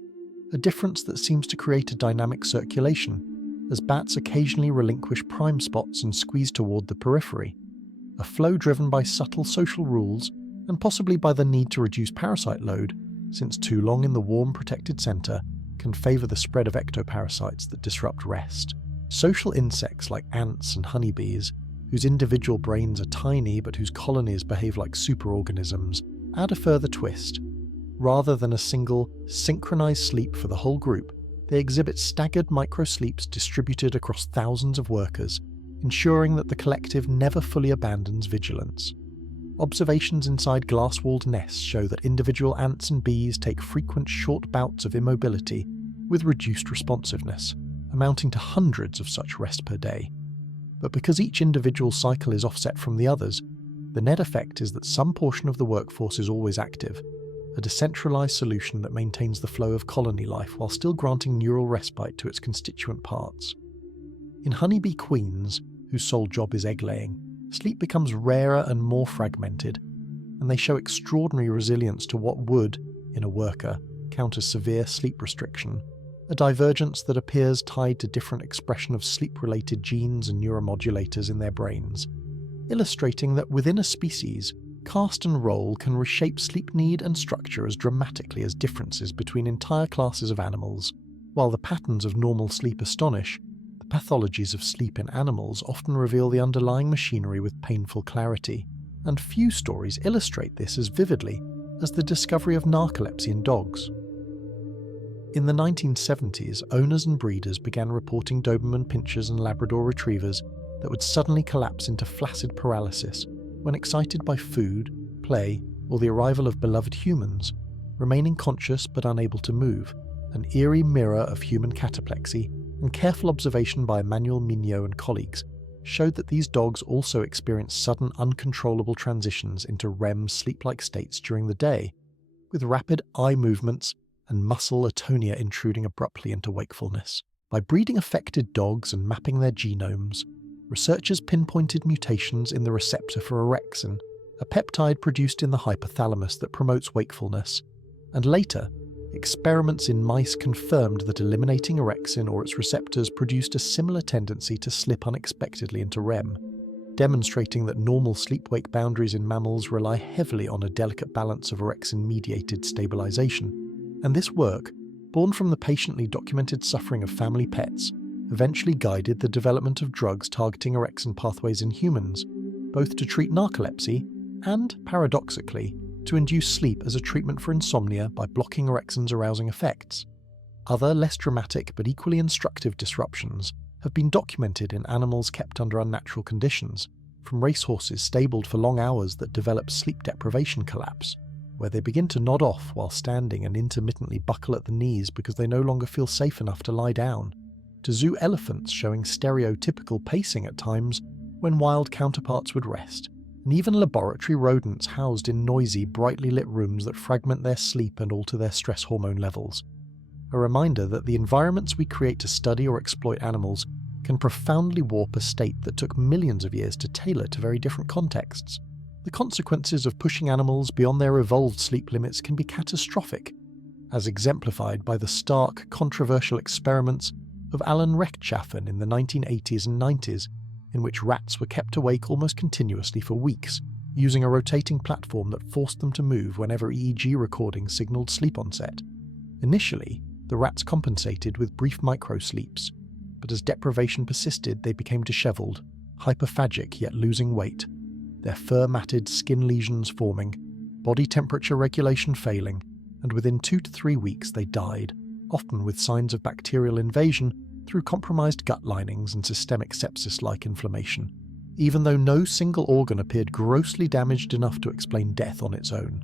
a difference that seems to create a dynamic circulation, as bats occasionally relinquish prime spots and squeeze toward the periphery, a flow driven by subtle social rules and possibly by the need to reduce parasite load, since too long in the warm protected center can favor the spread of ectoparasites that disrupt rest. Social insects like ants and honeybees, whose individual brains are tiny but whose colonies behave like superorganisms, add a further twist. Rather than a single, synchronized sleep for the whole group, they exhibit staggered microsleeps distributed across thousands of workers, ensuring that the collective never fully abandons vigilance. Observations inside glass-walled nests show that individual ants and bees take frequent short bouts of immobility with reduced responsiveness, amounting to hundreds of such rests per day. But because each individual cycle is offset from the others, the net effect is that some portion of the workforce is always active, a decentralized solution that maintains the flow of colony life while still granting neural respite to its constituent parts. In honeybee queens, whose sole job is egg-laying, sleep becomes rarer and more fragmented, and they show extraordinary resilience to what would, in a worker, count as severe sleep restriction, a divergence that appears tied to different expression of sleep-related genes and neuromodulators in their brains, illustrating that within a species, caste and role can reshape sleep need and structure as dramatically as differences between entire classes of animals. While the patterns of normal sleep astonish, the pathologies of sleep in animals often reveal the underlying machinery with painful clarity, and few stories illustrate this as vividly as the discovery of narcolepsy in dogs. In the 1970s, owners and breeders began reporting Doberman Pinschers and Labrador Retrievers that would suddenly collapse into flaccid paralysis when excited by food, play, or the arrival of beloved humans, remaining conscious but unable to move, an eerie mirror of human cataplexy, and careful observation by Emmanuel Mignot and colleagues showed that these dogs also experience sudden uncontrollable transitions into REM sleep-like states during the day, with rapid eye movements and muscle atonia intruding abruptly into wakefulness. By breeding affected dogs and mapping their genomes, researchers pinpointed mutations in the receptor for orexin, a peptide produced in the hypothalamus that promotes wakefulness, and later, experiments in mice confirmed that eliminating orexin or its receptors produced a similar tendency to slip unexpectedly into REM, demonstrating that normal sleep-wake boundaries in mammals rely heavily on a delicate balance of orexin-mediated stabilization. And this work, born from the patiently documented suffering of family pets, eventually guided the development of drugs targeting orexin pathways in humans, both to treat narcolepsy and, paradoxically, to induce sleep as a treatment for insomnia by blocking orexin's arousing effects. Other, less dramatic but equally instructive disruptions have been documented in animals kept under unnatural conditions, from racehorses stabled for long hours that develop sleep deprivation collapse, where they begin to nod off while standing and intermittently buckle at the knees because they no longer feel safe enough to lie down, to zoo elephants showing stereotypical pacing at times when wild counterparts would rest, and even laboratory rodents housed in noisy, brightly lit rooms that fragment their sleep and alter their stress hormone levels. A reminder that the environments we create to study or exploit animals can profoundly warp a state that took millions of years to tailor to very different contexts. The consequences of pushing animals beyond their evolved sleep limits can be catastrophic, as exemplified by the stark, controversial experiments of Alan Rechtschaffen in the 1980s and 90s, in which rats were kept awake almost continuously for weeks, using a rotating platform that forced them to move whenever EEG recordings signaled sleep onset. Initially, the rats compensated with brief micro-sleeps, but as deprivation persisted they became disheveled, hyperphagic yet losing weight, their fur-matted skin lesions forming, body temperature regulation failing, and within 2 to 3 weeks they died, often with signs of bacterial invasion through compromised gut linings and systemic sepsis-like inflammation, even though no single organ appeared grossly damaged enough to explain death on its own.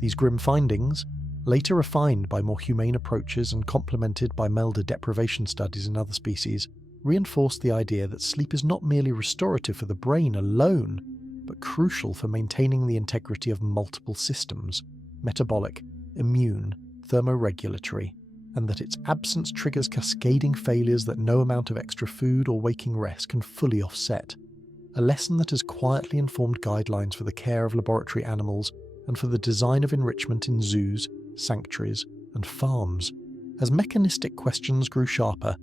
These grim findings, later refined by more humane approaches and complemented by milder deprivation studies in other species, reinforced the idea that sleep is not merely restorative for the brain alone, but crucial for maintaining the integrity of multiple systems, metabolic, immune, thermoregulatory, and that its absence triggers cascading failures that no amount of extra food or waking rest can fully offset. A lesson that has quietly informed guidelines for the care of laboratory animals and for the design of enrichment in zoos, sanctuaries, and farms. As mechanistic questions grew sharper,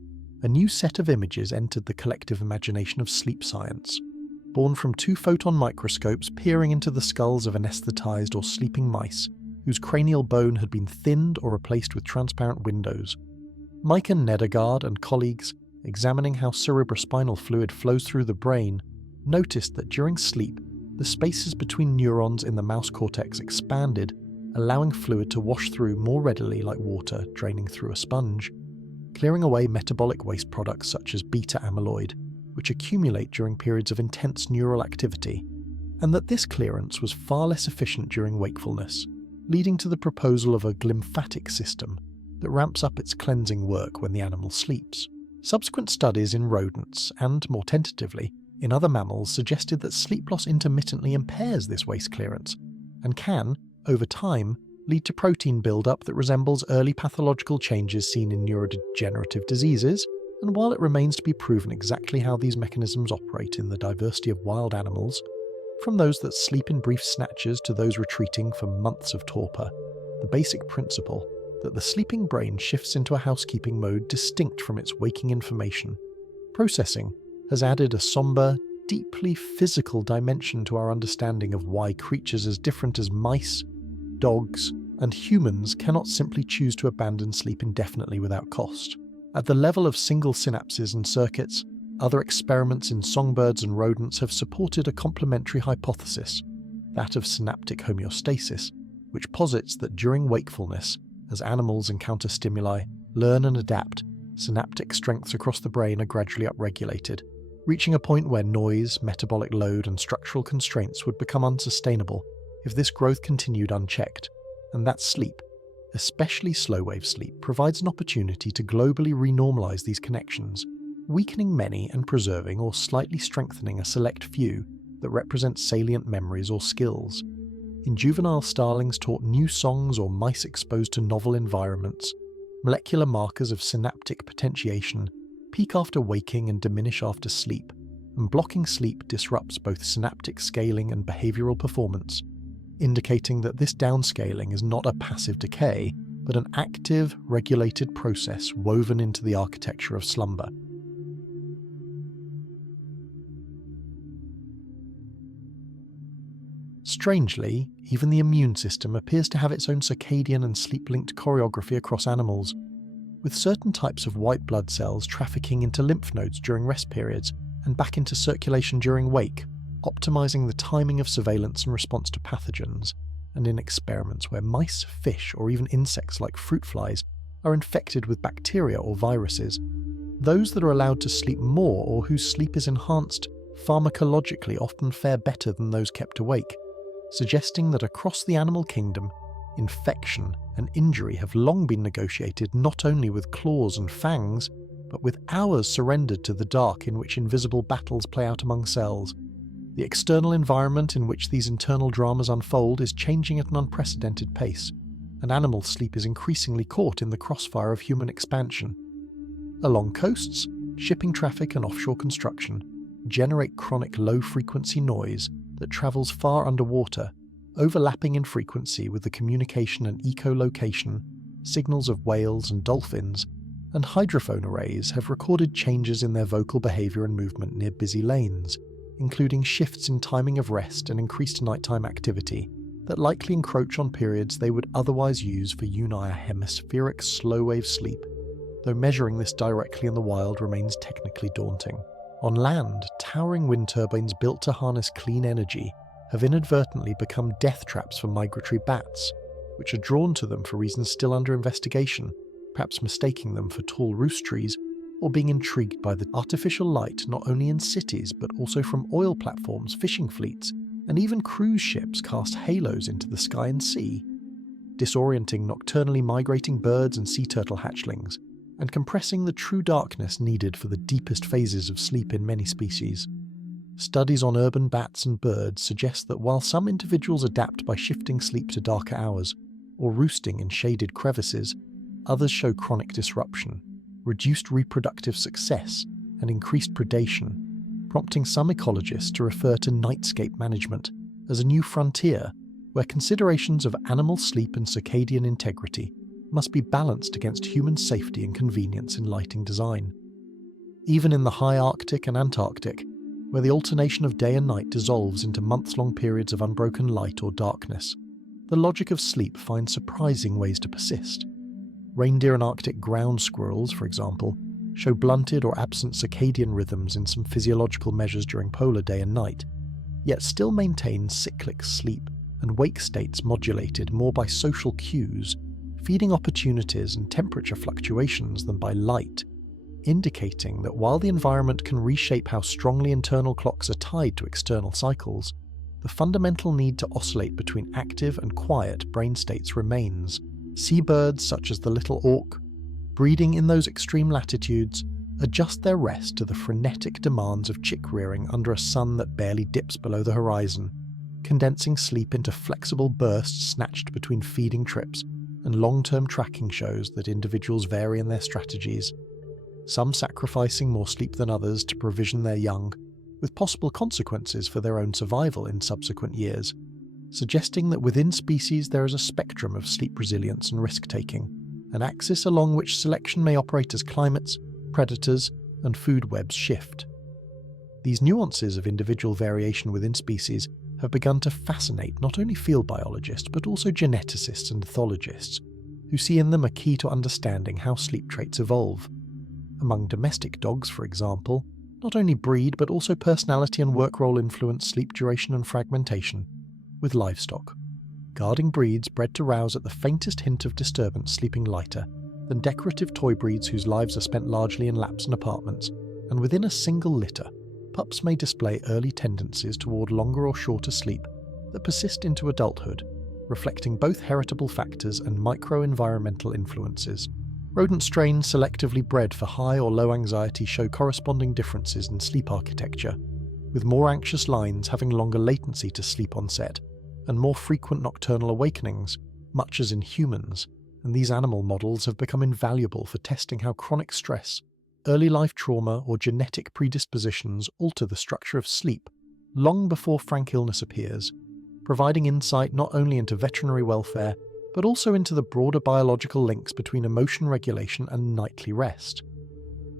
a new set of images entered the collective imagination of sleep science. Born from 2 photon microscopes peering into the skulls of anesthetized or sleeping mice, whose cranial bone had been thinned or replaced with transparent windows. Micah Nedergaard and colleagues, examining how cerebrospinal fluid flows through the brain, noticed that during sleep, the spaces between neurons in the mouse cortex expanded, allowing fluid to wash through more readily like water draining through a sponge, clearing away metabolic waste products such as beta amyloid, which accumulate during periods of intense neural activity, and that this clearance was far less efficient during wakefulness, leading to the proposal of a glymphatic system that ramps up its cleansing work when the animal sleeps. Subsequent studies in rodents, and more tentatively, in other mammals suggested that sleep loss intermittently impairs this waste clearance, and can, over time, lead to protein buildup that resembles early pathological changes seen in neurodegenerative diseases, and while it remains to be proven exactly how these mechanisms operate in the diversity of wild animals, from those that sleep in brief snatches to those retreating for months of torpor, the basic principle that the sleeping brain shifts into a housekeeping mode distinct from its waking information processing has added a somber, deeply physical dimension to our understanding of why creatures as different as mice, dogs, and humans cannot simply choose to abandon sleep indefinitely without cost. At the level of single synapses and circuits, other experiments in songbirds and rodents have supported a complementary hypothesis, that of synaptic homeostasis, which posits that during wakefulness, as animals encounter stimuli, learn and adapt, synaptic strengths across the brain are gradually upregulated, reaching a point where noise, metabolic load, and structural constraints would become unsustainable if this growth continued unchecked, and that sleep, especially slow-wave sleep, provides an opportunity to globally renormalize these connections, weakening many and preserving or slightly strengthening a select few that represent salient memories or skills. In juvenile starlings taught new songs or mice exposed to novel environments, molecular markers of synaptic potentiation peak after waking and diminish after sleep, and blocking sleep disrupts both synaptic scaling and behavioral performance, indicating that this downscaling is not a passive decay, but an active, regulated process woven into the architecture of slumber. Strangely, even the immune system appears to have its own circadian and sleep-linked choreography across animals, with certain types of white blood cells trafficking into lymph nodes during rest periods and back into circulation during wake, optimizing the timing of surveillance and response to pathogens, and in experiments where mice, fish, or even insects like fruit flies are infected with bacteria or viruses, those that are allowed to sleep more or whose sleep is enhanced pharmacologically often fare better than those kept awake, suggesting that across the animal kingdom, infection and injury have long been negotiated not only with claws and fangs, but with hours surrendered to the dark in which invisible battles play out among cells. The external environment in which these internal dramas unfold is changing at an unprecedented pace, and animal sleep is increasingly caught in the crossfire of human expansion. Along coasts, shipping traffic and offshore construction generate chronic low-frequency noise that travels far underwater, overlapping in frequency with the communication and echolocation signals of whales and dolphins, and hydrophone arrays have recorded changes in their vocal behavior and movement near busy lanes, including shifts in timing of rest and increased nighttime activity that likely encroach on periods they would otherwise use for unihemispheric slow-wave sleep, though measuring this directly in the wild remains technically daunting. On land, towering wind turbines built to harness clean energy have inadvertently become death traps for migratory bats, which are drawn to them for reasons still under investigation, perhaps mistaking them for tall roost trees, or being intrigued by the artificial light not only in cities but also from oil platforms, fishing fleets, and even cruise ships cast halos into the sky and sea, disorienting nocturnally migrating birds and sea turtle hatchlings, and compressing the true darkness needed for the deepest phases of sleep in many species. Studies on urban bats and birds suggest that while some individuals adapt by shifting sleep to darker hours, or roosting in shaded crevices, others show chronic disruption, reduced reproductive success, and increased predation, prompting some ecologists to refer to nightscape management as a new frontier where considerations of animal sleep and circadian integrity must be balanced against human safety and convenience in lighting design. Even in the high Arctic and Antarctic, where the alternation of day and night dissolves into months-long periods of unbroken light or darkness, the logic of sleep finds surprising ways to persist. Reindeer and Arctic ground squirrels, for example, show blunted or absent circadian rhythms in some physiological measures during polar day and night, yet still maintain cyclic sleep and wake states modulated more by social cues, feeding opportunities and temperature fluctuations than by light, indicating that while the environment can reshape how strongly internal clocks are tied to external cycles, the fundamental need to oscillate between active and quiet brain states remains. Seabirds such as the little auk, breeding in those extreme latitudes, adjust their rest to the frenetic demands of chick rearing under a sun that barely dips below the horizon, condensing sleep into flexible bursts snatched between feeding trips, and long-term tracking shows that individuals vary in their strategies, some sacrificing more sleep than others to provision their young, with possible consequences for their own survival in subsequent years, suggesting that within species there is a spectrum of sleep resilience and risk-taking, an axis along which selection may operate as climates, predators, and food webs shift. These nuances of individual variation within species have begun to fascinate not only field biologists but also geneticists and ethologists, who see in them a key to understanding how sleep traits evolve. Among domestic dogs, for example, not only breed but also personality and work role influence sleep duration and fragmentation. With livestock, guarding breeds bred to rouse at the faintest hint of disturbance sleeping lighter than decorative toy breeds whose lives are spent largely in laps and apartments, and within a single litter, pups may display early tendencies toward longer or shorter sleep that persist into adulthood, reflecting both heritable factors and micro-environmental influences. Rodent strains selectively bred for high or low anxiety show corresponding differences in sleep architecture, with more anxious lines having longer latency to sleep onset and more frequent nocturnal awakenings, much as in humans, and these animal models have become invaluable for testing how chronic stress, early life trauma, or genetic predispositions alter the structure of sleep long before frank illness appears, providing insight not only into veterinary welfare but also into the broader biological links between emotion regulation and nightly rest.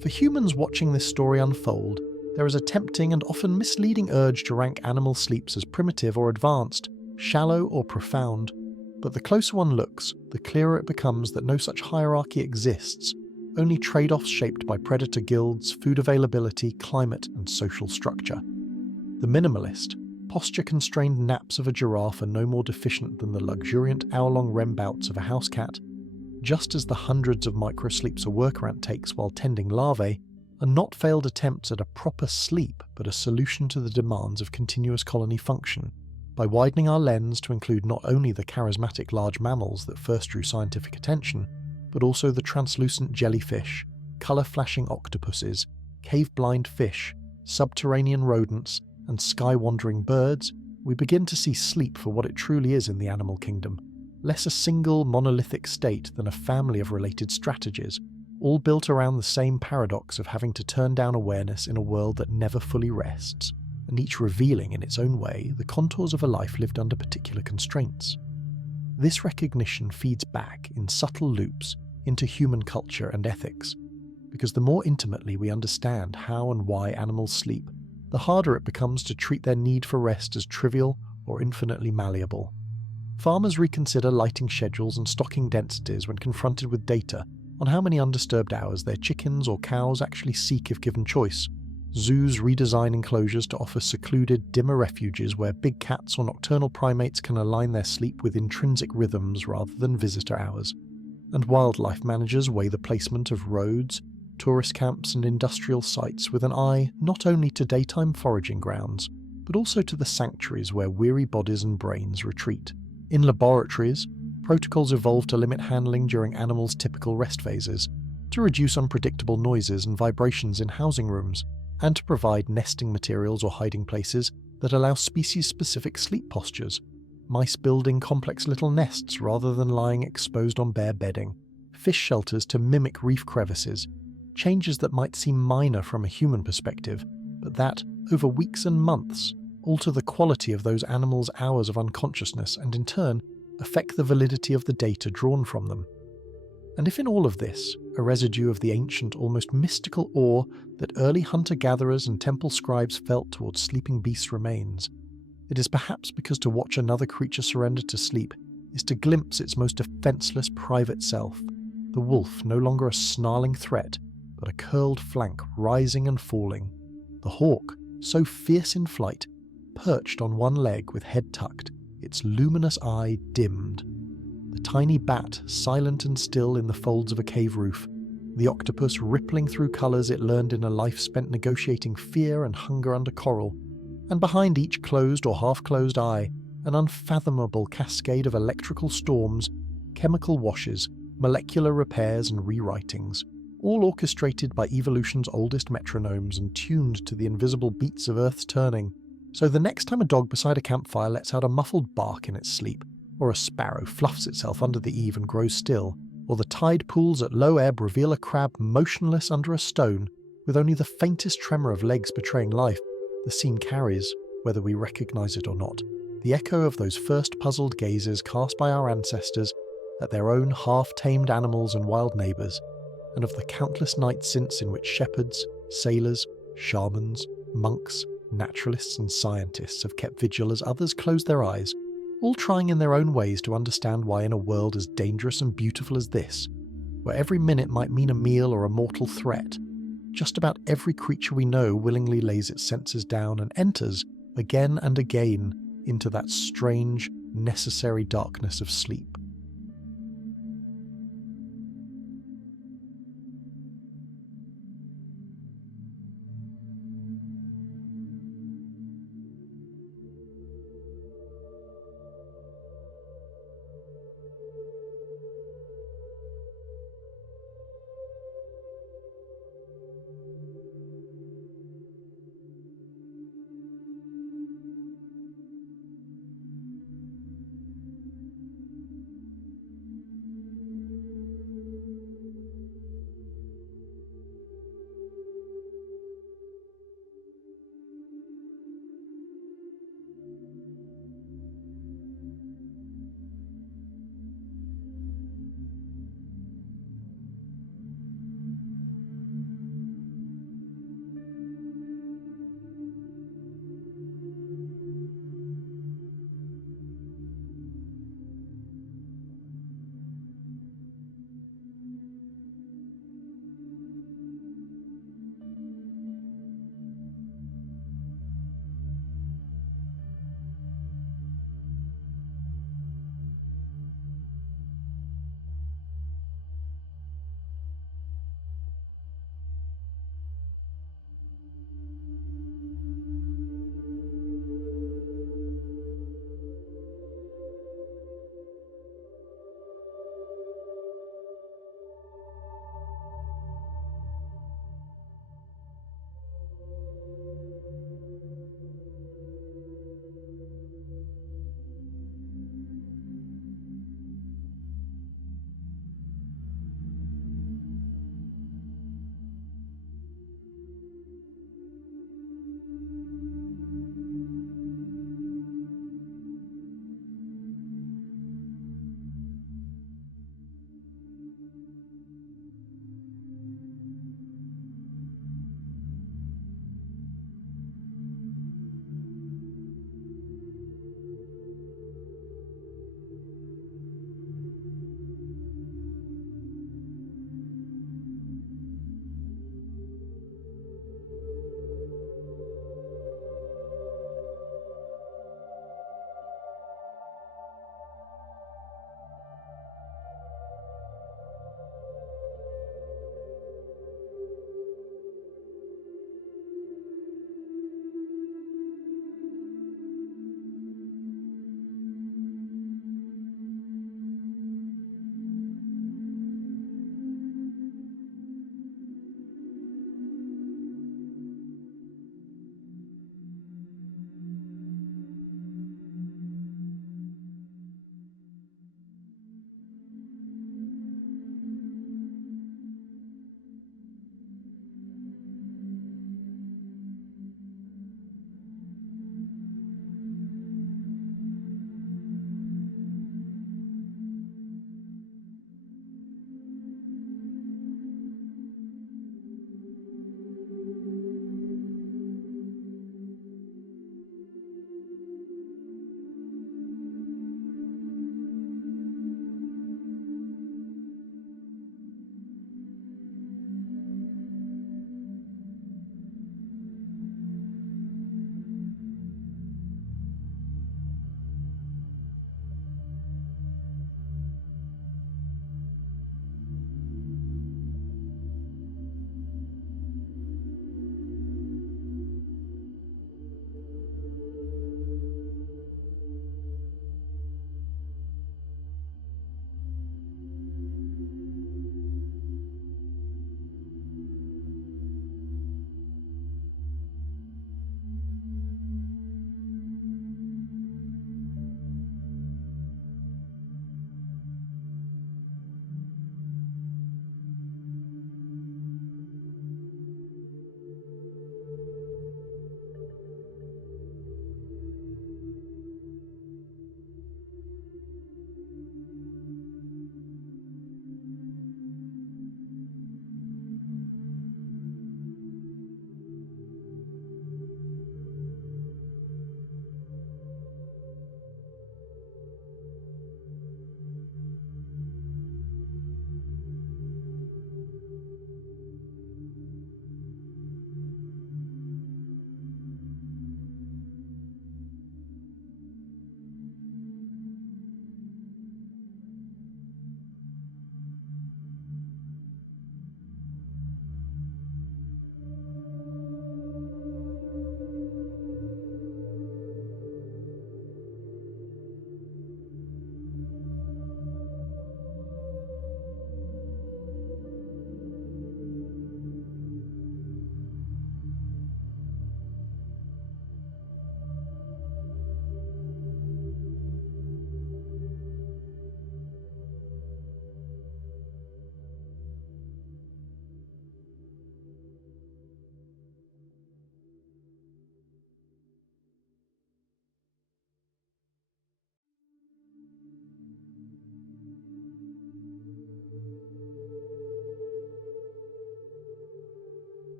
For humans watching this story unfold, there is a tempting and often misleading urge to rank animal sleeps as primitive or advanced, shallow or profound, but the closer one looks, the clearer it becomes that no such hierarchy exists, only trade-offs shaped by predator guilds, food availability, climate, and social structure. The minimalist, posture-constrained naps of a giraffe are no more deficient than the luxuriant hour-long REM bouts of a house cat, just as the hundreds of microsleeps a worker ant takes while tending larvae are not failed attempts at a proper sleep but a solution to the demands of continuous colony function, by widening our lens to include not only the charismatic large mammals that first drew scientific attention, but also the translucent jellyfish, colour-flashing octopuses, cave-blind fish, subterranean rodents, and sky-wandering birds, we begin to see sleep for what it truly is in the animal kingdom, less a single monolithic state than a family of related strategies, all built around the same paradox of having to turn down awareness in a world that never fully rests, and each revealing in its own way the contours of a life lived under particular constraints. This recognition feeds back, in subtle loops, into human culture and ethics, because the more intimately we understand how and why animals sleep, the harder it becomes to treat their need for rest as trivial or infinitely malleable. Farmers reconsider lighting schedules and stocking densities when confronted with data on how many undisturbed hours their chickens or cows actually seek if given choice. Zoos redesign enclosures to offer secluded, dimmer refuges where big cats or nocturnal primates can align their sleep with intrinsic rhythms rather than visitor hours. And wildlife managers weigh the placement of roads, tourist camps and industrial sites with an eye not only to daytime foraging grounds, but also to the sanctuaries where weary bodies and brains retreat. In laboratories, protocols evolve to limit handling during animals' typical rest phases, to reduce unpredictable noises and vibrations in housing rooms, and to provide nesting materials or hiding places that allow species-specific sleep postures. Mice building complex little nests rather than lying exposed on bare bedding, fish shelters to mimic reef crevices, changes that might seem minor from a human perspective, but that, over weeks and months, alter the quality of those animals' hours of unconsciousness and in turn affect the validity of the data drawn from them. And if in all of this, a residue of the ancient, almost mystical awe that early hunter-gatherers and temple scribes felt towards sleeping beasts remains, it is perhaps because to watch another creature surrender to sleep is to glimpse its most defenseless private self, the wolf no longer a snarling threat, but a curled flank rising and falling, the hawk, so fierce in flight, perched on one leg with head tucked, its luminous eye dimmed, the tiny bat silent and still in the folds of a cave roof, the octopus rippling through colours it learned in a life spent negotiating fear and hunger under coral, and behind each closed or half-closed eye, an unfathomable cascade of electrical storms, chemical washes, molecular repairs and rewritings, all orchestrated by evolution's oldest metronomes and tuned to the invisible beats of Earth's turning. So the next time a dog beside a campfire lets out a muffled bark in its sleep, or a sparrow fluffs itself under the eave and grows still, or the tide pools at low ebb reveal a crab motionless under a stone, with only the faintest tremor of legs betraying life, the scene carries, whether we recognize it or not, the echo of those first puzzled gazes cast by our ancestors at their own half-tamed animals and wild neighbours, and of the countless nights since in which shepherds, sailors, shamans, monks, naturalists and scientists have kept vigil as others close their eyes, all trying in their own ways to understand why in a world as dangerous and beautiful as this, where every minute might mean a meal or a mortal threat, just about every creature we know willingly lays its senses down and enters, again and again, into that strange, necessary darkness of sleep.